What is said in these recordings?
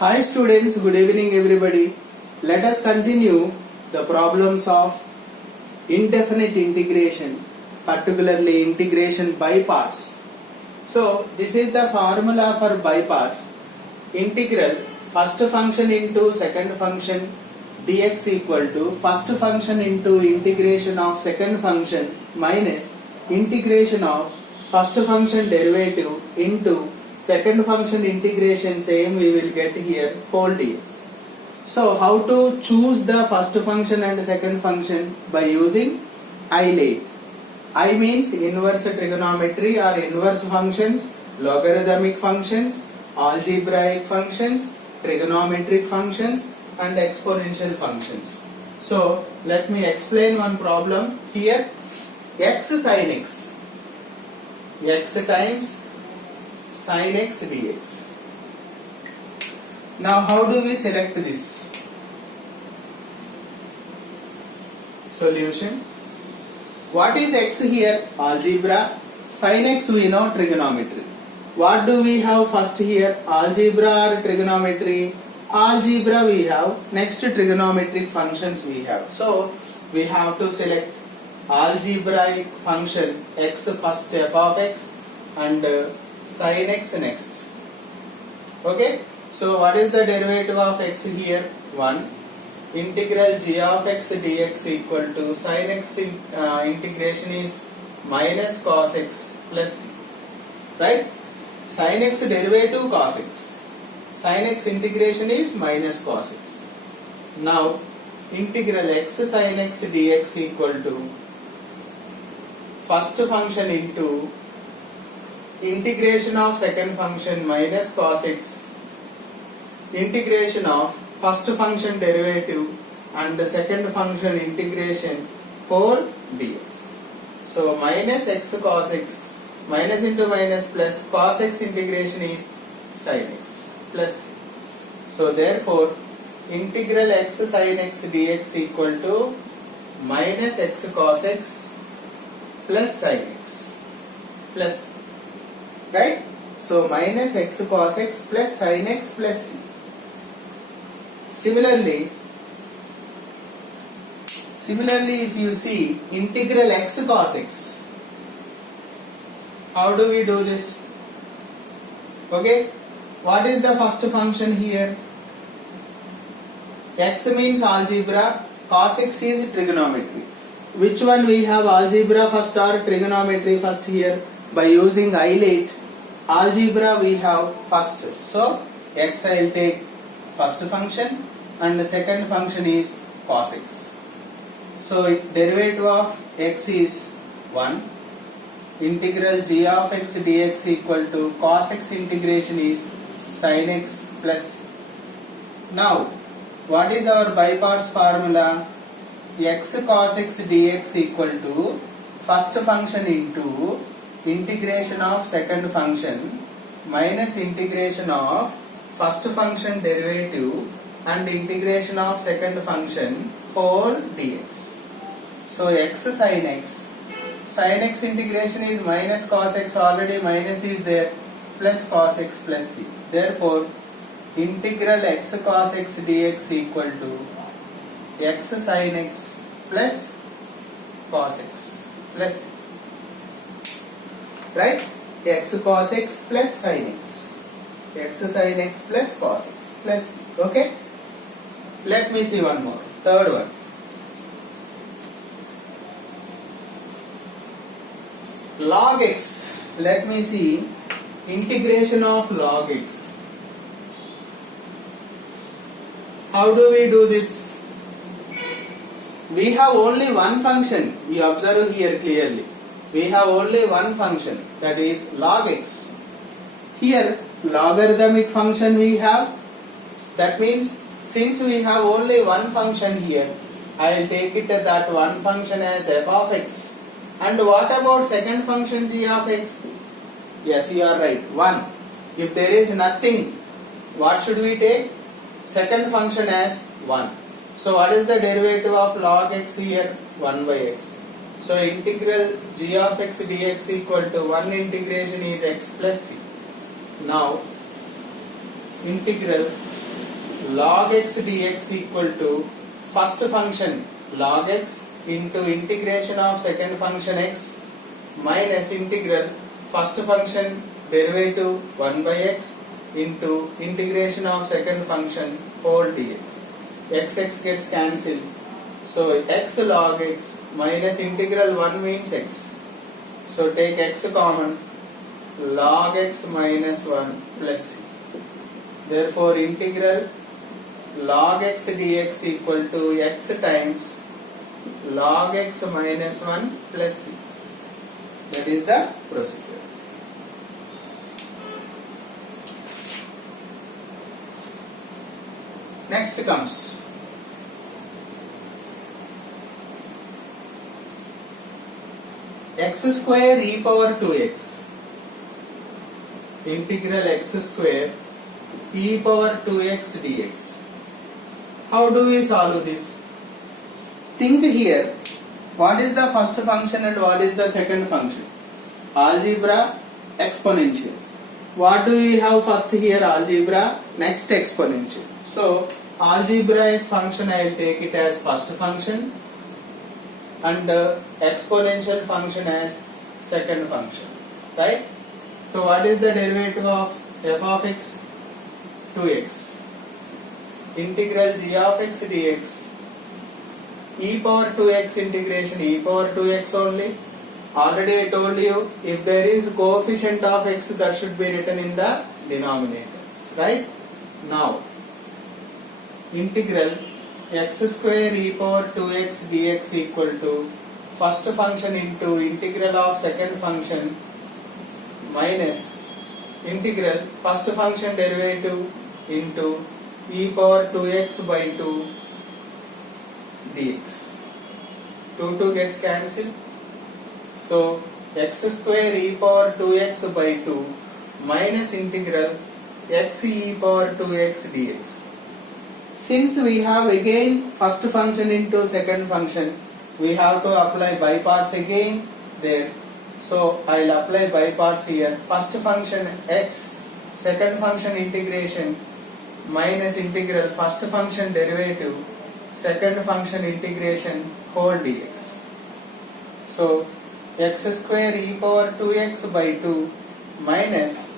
Hi students, good evening everybody. Let us continue the problems of indefinite integration, particularly integration by parts. So this is the formula for by parts. Integral first function into second function dx equal to first function into integration of second function minus integration of first function derivative into second function integration, same we will get here, whole dx. So how to choose the first function and second function? By using ILATE. I means inverse trigonometry or inverse functions, logarithmic functions, algebraic functions, trigonometric functions and exponential functions. So let me explain one problem here. X sin x, x times sin x dx. Now how do we select this? Solution. What is x here? Algebra. Sin x we know, trigonometry. What do we have first here? Algebra or trigonometry? Algebra we have. Next trigonometric functions we have. So we have to select algebraic function x first, f of x, and sin x next. Okay. So what is the derivative of x here? 1. Integral g of x dx equal to sin x integration is minus cos x plus c. Right? Sin x derivative cos x. Sin x integration is minus cos x. Now integral x sin x dx equal to first function into integration of second function minus cos x, integration of first function derivative and the second function integration whole dx. So minus x cos x, minus into minus plus, cos x integration is sin x plus c. So therefore integral x sin x dx equal to minus x cos x plus sin x plus c. Right? So minus x cos x plus sin x plus c. Similarly, if you see integral x cos x, how do we do this? Okay, what is the first function here? X means algebra, cos x is trigonometry. Which one we have, algebra first or trigonometry first here? By using ILATE, algebra we have first. So x I will take first function and the second function is cos x. So derivative of x is 1. Integral g of x dx equal to cos x integration is sin x plus. Now what is our by parts formula? X cos x dx equal to first function into integration of second function minus integration of first function derivative and integration of second function whole dx. So x sin x integration is minus cos x, already minus is there, plus cos x plus c. Therefore integral x cos x dx equal to x sin x plus cos x plus c. Right? X cos x plus sin x, x sin x plus cos x plus c. Okay? Let me see one more, third one. Log x. Let me see integration of log x. How do we do this? We have only one function. We observe here clearly. We have only one function, that is log x. Here logarithmic function we have. That means since we have only one function here, I will take it that one function as f of x. And what about second function g of x? Yes, you are right, 1. If there is nothing, what should we take? Second function as 1. So what is the derivative of log x here? 1 by x. So integral g of x dx equal to 1 integration is x plus c. Now integral log x dx equal to first function log x into integration of second function x minus integral first function derivative 1 by x into integration of second function whole dx. X gets cancelled. So x log x minus integral 1 means x. So take x common, log x minus 1 plus c. Therefore integral log x dx equal to x times log x minus 1 plus c. That is the procedure. Next comes x square e power 2x. Integral x square e power 2x dx. How do we solve this? Think here, what is the first function and what is the second function? Algebra, exponential. What do we have first here? Algebra, next exponential. So algebraic function I will take it as first function and exponential function as second function, right? So what is the derivative of f of x? 2x. Integral g of x dx e power 2x integration e power 2x only. Already I told you, if there is coefficient of x, that should be written in the denominator, right? Now integral x square e power 2x dx equal to first function into integral of second function minus integral first function derivative into e power 2x by 2 dx. 2 gets cancelled. So x square e power 2x by 2 minus integral x e power 2x dx. Since we have again first function into second function, we have to apply by parts again there. So I will apply by parts here. First function x, second function integration minus integral first function derivative, second function integration whole dx. So x square e power 2x by 2 minus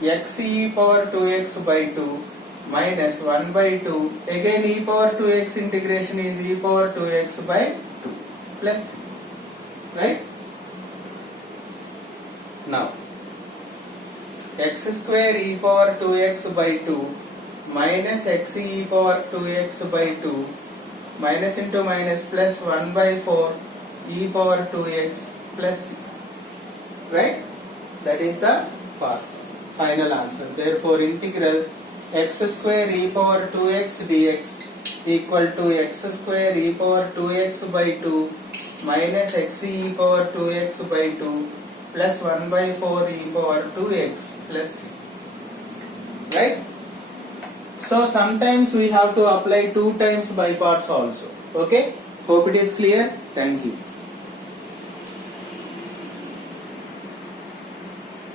x e power 2x by 2 minus 1 by 2. Again e power 2x integration is e power 2x by 2 plus, right? Now x square e power 2x by 2 minus x e power 2x by 2 minus into minus plus 1 by 4 e power 2x plus, right? That is the final answer. Therefore integral x square e power 2x dx equal to x square e power 2x by 2 minus x e power 2x by 2 plus 1 by 4 e power 2x plus, right? So sometimes we have to apply 2 times by parts also. Okay? Hope it is clear. Thank you.